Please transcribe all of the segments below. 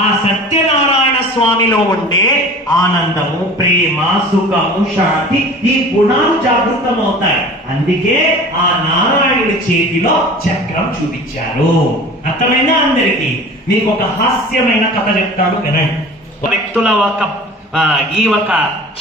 ఆ సత్యనారాయణ స్వామిలో ఉండే ఆనందము ప్రేమ సుఖము శాంతి ఈ గుణాలు జాగృతమవుతాయి. అందుకే ఆ నారాయణుడి చేతిలో చక్రం చూపించారు. అర్థమైందా అందరికి? మీకు ఒక హాస్యమైన కథ చెప్తాను వినండి. వ్యక్తుల ఒక ఆ, ఈ ఒక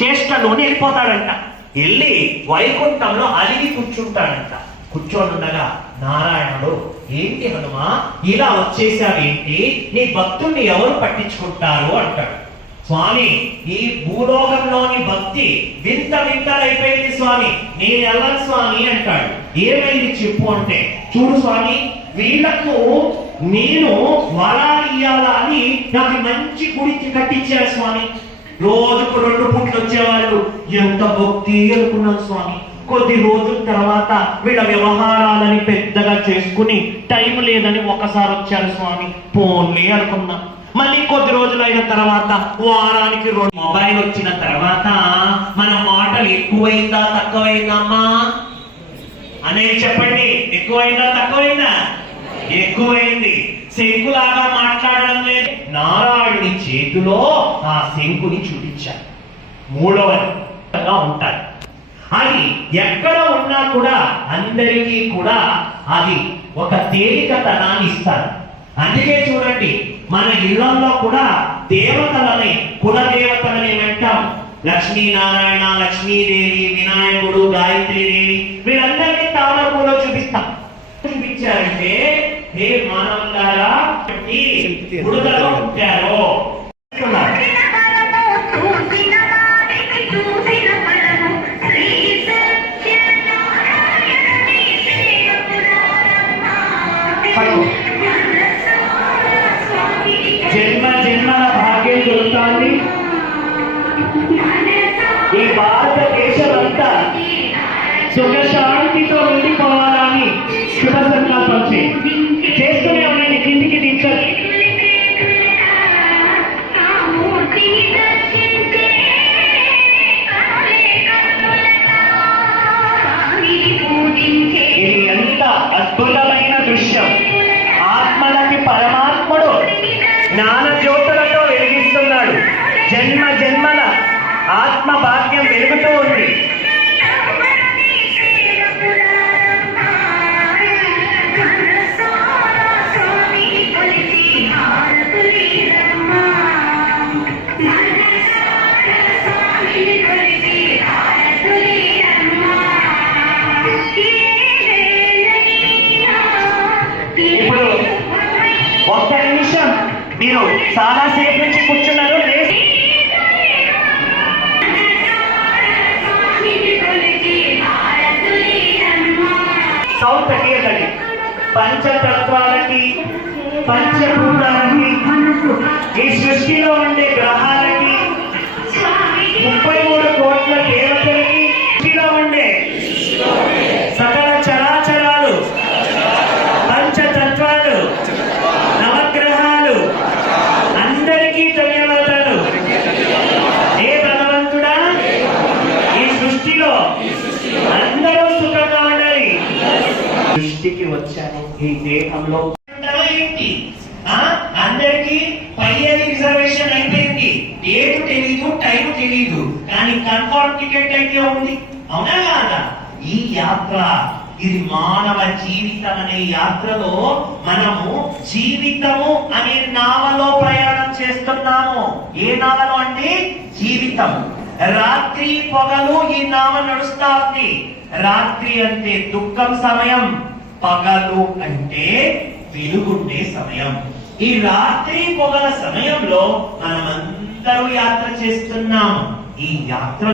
చేష్టలోనే వెళ్ళిపోతాడంట. వెళ్ళి వైకుంఠంలో అలిగి కూర్చుంటాడంట. కూర్చొని ఉండగా నారాయణుడు ఏంటి హనుమా? ఇలా వచ్చేసావేంటి? నీ భక్తుల్ని ఎవరు పట్టించుకుంటారు? అంటాడు. స్వామి ఈ భూలోకంలోని భక్తి వింత వింతలైపోయింది స్వామి. నేను వెళ్ళను స్వామి అంటాడు. ఏమైంది చెప్పు అంటే చూడు స్వామి వీళ్ళకు నేను వరాలు ఇయ్యాలా అని నాకు మంచి గుడికి కట్టించారు స్వామి. రోజుకు రెండు పుట్లు వచ్చేవాళ్ళు. ఎంత భక్తి అనుకున్నాను స్వామి. కొద్ది రోజుల తర్వాత వీళ్ళ వ్యవహారాలని పెద్దగా చేసుకుని టైం లేదని ఒకసారి వచ్చారు స్వామి. పోన్లే అనుకున్నా. మళ్ళీ కొద్ది రోజులు అయిన తర్వాత వారానికి రెండు మొబైల్ వచ్చిన తర్వాత మన మాటలు ఎక్కువైందా తక్కువైందా అమ్మా? అనేది చెప్పండి ఎక్కువైందా తక్కువైందా? ఎక్కువైంది. శంకులాగా మాట్లాడడం లేదు. నారాయణుని చేతిలో ఆ శంకుని చూపించారు. మూడవది ఉంటాయి అది ఎక్కడ ఉన్నా కూడా అందరికీ కూడా అది ఒక తేలికతనాన్ని ఇస్తారు అందుకే చూడండి మన ఇళ్ళలో కూడా దేవతలని కులదేవతలని అంటాం. లక్ష్మీనారాయణ లక్ష్మీదేవి వినాయకుడు గాయత్రీదేవి వీళ్ళందరినీ తామరపూలో చూపిస్తాం. చూపించారంటే ఏ మానవులారా ఈ ఉంటారో ఈ భారతదేశం అంతా సుఖశాంతితో ఉండిపోవాలని శుభ సంకల్పం చేస్తూనే ఉన్నాయి కిందికి దించండి ఇది ఎంత అద్భుతమైన దృశ్యం. ఆత్మలకి పరమాత్ముడు జ్ఞాన ఆత్మ భాగ్యం వెలుగుతూ ఉంది. ఇప్పుడు ఒక్క నిమిషం మీరు చాలాసేపు నుంచి కూర్చున్నారు. పంచతత్వాలకి పంచభూతాలకి సృష్టికి వచ్చాను. ఈ దేహంలో ఏంటి ఆ? అందరికీ రిజర్వేషన్ అయిపోయింది. డేట్ తెలీదు టైం తెలీదు. కానీ కన్ఫర్మ్ టికెట్ అయితే ఉంది. అవునా కాదా? ఈ యాత్ర ఇది మానవ జీవితం అనే యాత్రలో మనము జీవితము అనే నావలో ప్రయాణం చేస్తున్నాము. ఏ నావలో అండి? జీవితము. రాత్రి పొగలు ఈ నావ నడుస్తా ఉంది రాత్రి అంటే దుఃఖం సమయం పగలు అంటే వెలుగుండే సమయం. ఈ రాత్రి పొగల సమయంలో మనమందరూ యాత్ర చేస్తున్నాము. ఈ యాత్ర